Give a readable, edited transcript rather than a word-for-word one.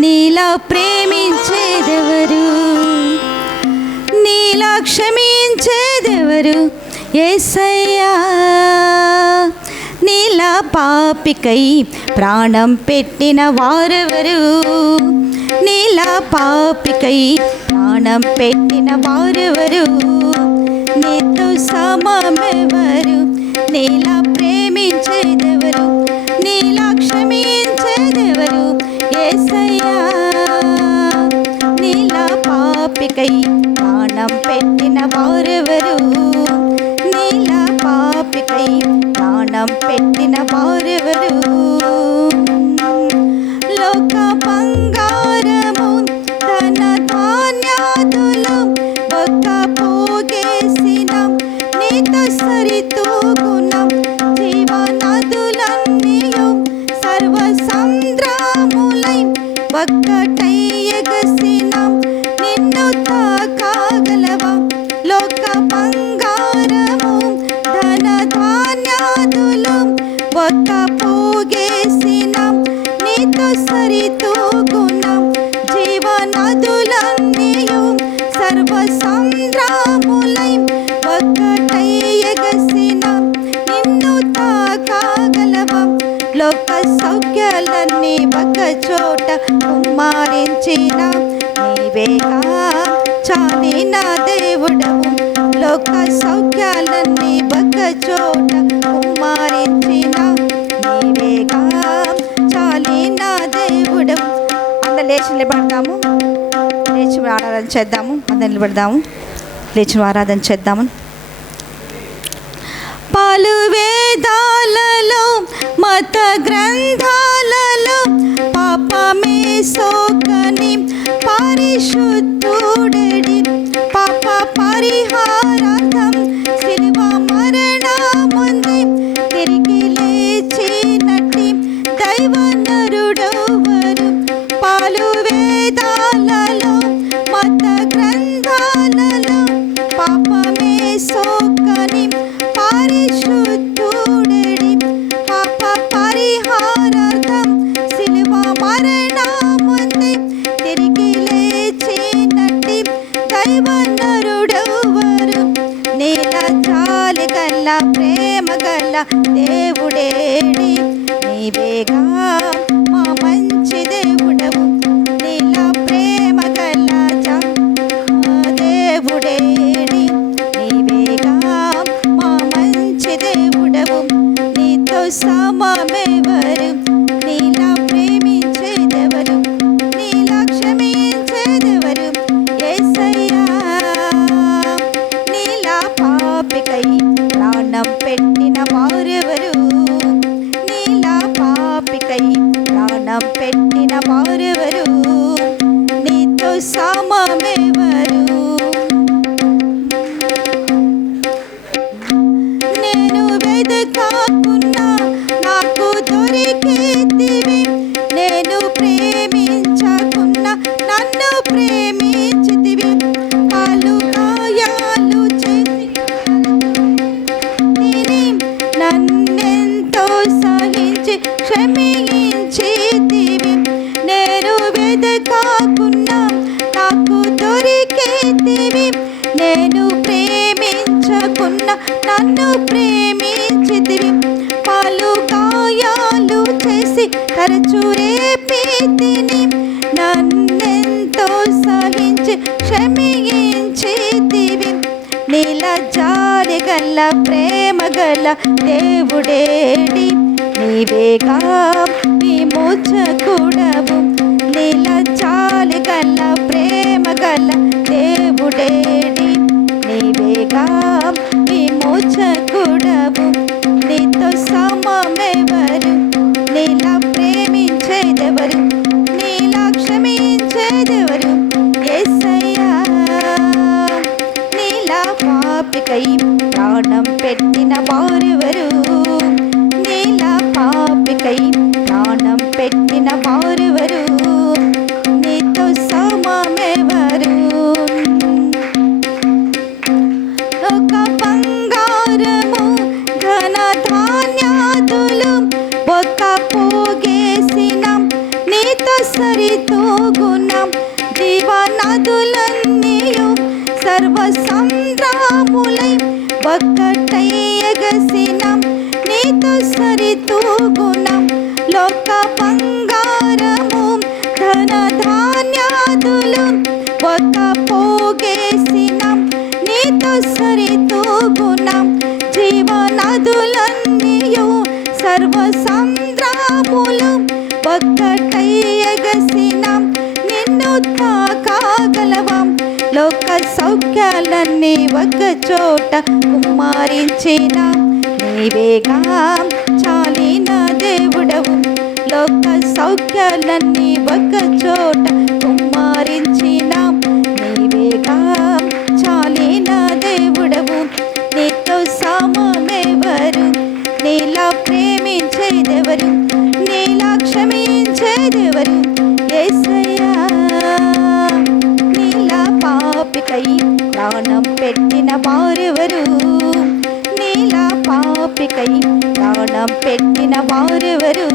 నీలా ప్రేమించేదెవరు, నీలా క్షమించేదెవరు యేసయ్యా. నీలా పాపికై ప్రాణం పెట్టిన వారెవరు, నీలా పాపికై ప్రాణం పెట్టిన వారెవరు, నీతో సమమెవరు, నీలా ప్రేమించేదెవరు, నీలా క్షమించేదెవరు యేసయ్యా. నీలా పాపికై ప్రాణం పెట్టిన వారెవరు, నీలా పాపికై ప్రాణం పెట్టిన వారెవరు. లోక బంగారము ధన ధాన్యాదులు ఒక్క పోగేసిన నీతో సరితూగున జీవనదులన్నీయు సర్వ సంద్రములై ఒక్కటై ఎగసిన నిన్ను తాకగలవా. లోక బంగారము ధన ధాన్యాదులు ఒక్క పోగేసిన నీతో సరితూగున జీవనదులన్నీయు సర్వ సంద్రములై ఒక్కటై ఎగసిన నిన్ను తాకగలవా. లోక సౌఖ్యాలన్నీ ఒక చోట కుమ్మరించిన నీవేగా చాలిన దేవుడవు. లోక సౌఖ్యాలన్నీ ఒక చోట కుమ్మరించిన నీవేగా చాలిన దేవుడవు. అందరు లేచి నిలబడతాము, లేచి ఆరాధన చేద్దాము. అందరు నిలబడదాము, లేచి ఆరాధన చేద్దాము. పలు వేదాలలో మత గ్రంథాలలో పాపమే సోకని పరిశుద్ధుడెడి పాప పరిహారార్థం శిలువ మరణముంది తిరిగి లేచినట్టి దైవ నరుడెవరు. పలు వేదాలలో మత గ్రంథాలలో పాపమే సోకని పరిశుద్ధుడెడి పాప పరిహారార్థం శిలువ మరణముంది తిరిగి లేచినట్టి దైవ నరుడెవరు. నీల జాలి గల ప్రేమ గల దేవుడేడి నీవేగా మా మంచి దేవుడవు. నీల ప్రేమ గల దేవుడేడి నీవేగా మా మంచి దేవుడవు. నీతో సమమెవరు, నీలా ప్రేమించేదెవరు, నీలా క్షమించేదెవరు యేసయ్యా. నీలా పాపికై ప్రాణం పెట్టిన వారెవరు, నీలా పాపికై ప్రాణం పెట్టిన వారెవరు, నీతో సమమెవరు. నేను వెదకకున్నా నాకు దొరికితివి, నేను ప్రేమించకున్నా నన్ను ప్రేమించితివి. కాలు గాయాలు చేసి నన్నెంతో సహించి క్షమించితివి. నేను వెదకకున్నా నాకు దొరికితివి, నేను ప్రేమించకున్నా నన్ను ప్రేమించితివి. పాలు గాయాలు చేసి తరచు రేపితిని, నన్నెంతో సహించి క్షమించితివి. నీల జాలి గల ప్రేమ గల దేవుడేడి నీవేగా విమోచకుడవు. నీల జాలి గల ప్రేమ గల దేవుడేడి నీవేగా విమోచకుడవు. నీతో సమమెవరు, నీలా ప్రేమించేదెవరు, నీలా క్షమించేదెవరు యేసయ్యా. నీలా పాపికై ప్రాణం పెట్టిన వారెవరు, నీలా పాపికై ప్రాణం పెట్టిన వారు సరితూగునా జీవనదులన్నీయు సర్వ సంద్రాములై ఒక్కటై ఎగసిన నీతో సరితూగునా లోక బంగారము ధన ధాన్యాదులు ఒక పోగేసిన నీతో సరితూగునా జీవనదులన్నీయు సర్వ సంద్రాములు ఒక్కటై ఎగసిన నిన్ను తాకాగలవా లోక సౌఖ్యాలన్నీ ఒక చోట కుమ్మరించిన నీవేగా చాలిన దేవుడవు లోక సౌఖ్యాలన్నీ ఒక చోట కుమ్మరించిన నీవేగా చాలిన దేవుడవు నీతో సమమెవరు నీలా ప్రేమించేదెవరు నీలా క్షమించేదెవరు యేసయ్యా నీలా పాపికై ప్రాణం పెట్టిన వారెవరు నీలా పాపికై ప్రాణం పెట్టిన వారెవరు